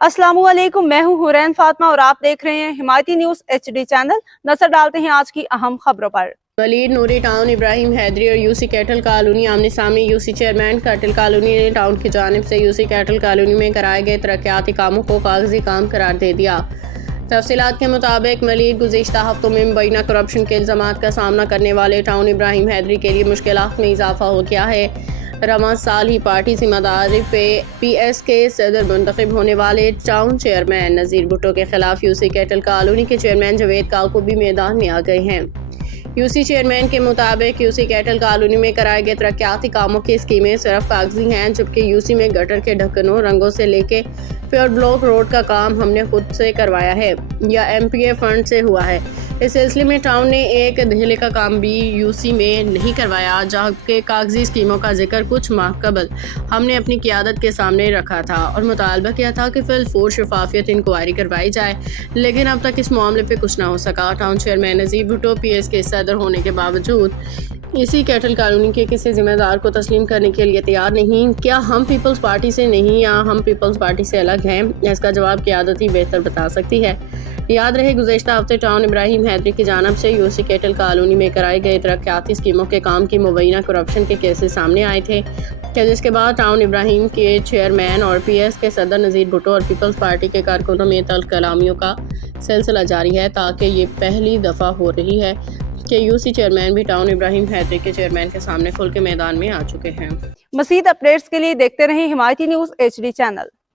अस्सलाम वालेकुम, मैं हूं हुरैन फातिमा और आप देख रहे हैं हिमायती न्यूज HD चैनल। नजर डालते हैं आज की अहम खबरों पर। वलीद नूरी टाउन इब्राहिम हैदरी और यूसी कैटल कॉलोनी आमने सामने। यूसी चेयरमैन कैटल कॉलोनी ने टाउन की जानिब से यूसी कैटल कॉलोनी में कराए गए तरक्याती कामों को कागजी काम करार दे दिया। तफसीलात के मुताबिक मलिक गुज़िश्ता हफ्तों में मुबैना करप्शन के इल्ज़ामात का सामना करने वाले टाउन इब्राहिम हैदरी के लिए मुश्किलात में इजाफा हो गया है। रवां साल ही पार्टी जिम्मेदारी पे PS के सदर मुंतखब होने वाले टाउन चेयरमैन नज़ीर भुट्टो के खिलाफ यूसी कैटल कॉलोनी के चेयरमैन जवेद काको भी मैदान में आ गए हैं। यूसी चेयरमैन के मुताबिक यूसी कैटल कॉलोनी में कराए गए तरक्याती कामों की स्कीमें सिर्फ कागजी हैं, जबकि यूसी में गटर के ढक्कनों रंगों से लेके प्योर ब्लॉक रोड का काम हमने खुद से करवाया है या MPA फंड से हुआ है। इस सिलसिले में टाउन ने एक धेले का काम भी यूसी में नहीं करवाया, जबकि कागजी स्कीमों का जिक्र कुछ माह कबल हमने अपनी क़यादत के सामने रखा था और मुतालबा किया था कि फिलफूर शफाफियत इंक्वायरी करवाई जाए, लेकिन अब तक इस मामले पे कुछ ना हो सका। टाउन चेयरमैन नज़ीर भुट्टो PS के सदर होने के बावजूद इसी कैटल कॉलोनी के किसी जिम्मेदार को तस्लीम करने के लिए तैयार नहीं। क्या हम पीपल्स पार्टी से नहीं या हम पीपल्स पार्टी से अलग हैं? इसका जवाब क़यादत ही बेहतर बता सकती है। याद रहे, गुज़श्ता हफ्ते टाउन इब्राहिम हैदरी की जानिब से यूसी कैटल कॉलोनी में कराए गए तरक्याती स्कीमों के काम की मुबैना करप्शन के केसेस सामने आए थे, जिसके बाद टाउन इब्राहिम के चेयरमैन और PS के सदर नज़ीर भुट्टो और पीपल्स पार्टी के कारकुनों में तल्ख कलामियों का सिलसिला जारी है, ताकि ये पहली दफ़ा हो रही है कि यूसी चेयरमैन भी टाउन इब्राहिम हैदरी के चेयरमैन के सामने खुल के मैदान में आ चुके हैं। मज़ीद अपडेट्स के लिए देखते रहें हिमायती न्यूज HD चैनल।